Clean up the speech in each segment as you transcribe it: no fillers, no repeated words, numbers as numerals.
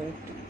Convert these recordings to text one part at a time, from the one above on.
একটা একটা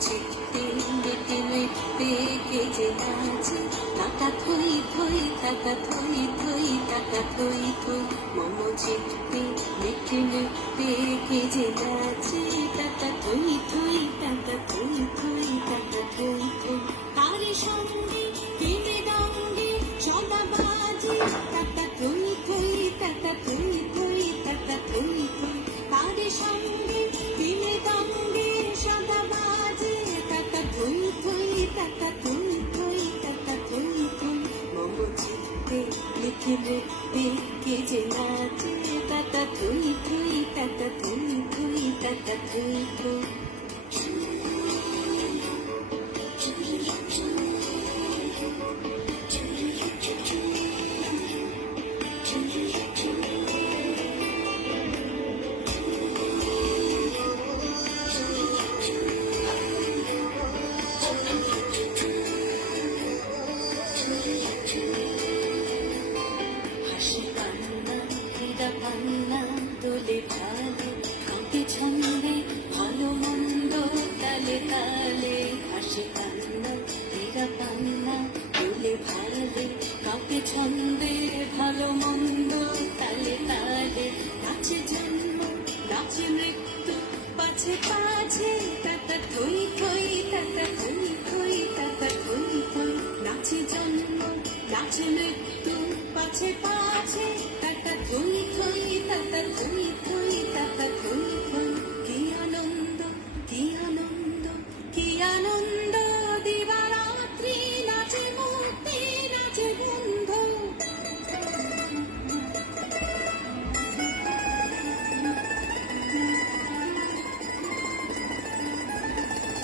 চিত্তে মেটে মেটে কে যে আছে টাকা থই থই টাকা থই থই টাকা থই থই মম চিত্তে মেটে মেটে কে যে আছে টাকা থই থই টাকা থই থই টাকা থই থই তার সঙ্গে কিনে দঙ্গে সদা বাজে টাকা থই থই টাকা থই থই টাকা থই থই তার সঙ্গে কিনে দঙ্গে সদা বাজে টাকা থই থই টাকা থই থই টাকা থই থই মম চিত্তে লিখে লিখতে কে যে নাচে টাকা থই থই টাকা থই থই টাকা থই থই দোলে ঢালে কাঁপে ছন্দে ভালো মন্দ তালে তালে হাসি কান্না হীরা পান্না দোলে ঢালে কাঁপে ছন্দে ভালো মন্দ তালে তালে নাচে জন্ম নাচে মৃত্যু পাছে পাছে টাকা থই থই টাকা থই থই টাকা থই থই নাচে জন্ম নাচে মৃত্যু পাছে পাছে টাকা থই থই টাকা থই থই টাকা থই থই কি আনন্দ কি আনন্দ কি আনন্দ দিবারাত্রি নাচে মূর্তি নাচে বন্ধু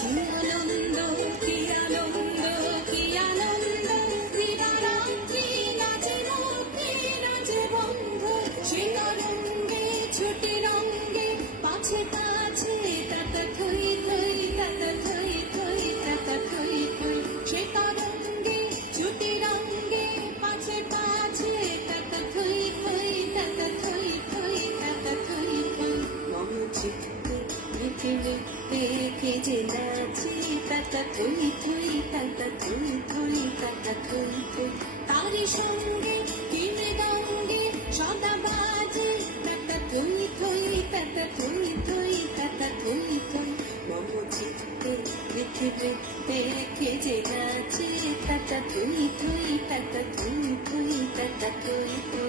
কি আনন্দ কি আনন্দ কি আনন্দ দিবারাত্রি নাচে মূর্তি নাচে বন্ধু শিলারঙ্গে ছুটি রঙ্গে পাছে পাছে টাকা থই থই টাকা থই থই টাকা থই থই শিলারঙ্গে ছুটি রঙ্গে পাছে পাছে টাকা থই থই টাকা থই থই টাকা থই থই মম চিত্তে লিখে লিখতে কে যে নাচে টাকা থই থই টাকা থই থই টাকা থই থই তারি সঙ্গে কিনে দঙ্গে সদা বাজে টাকা থই থই টাকা থই থই টাকা থই থই মম চিত্তে লিখে লিখতে কে যে নাচে টাকা থই থই টাকা থই থই টাকা থই থই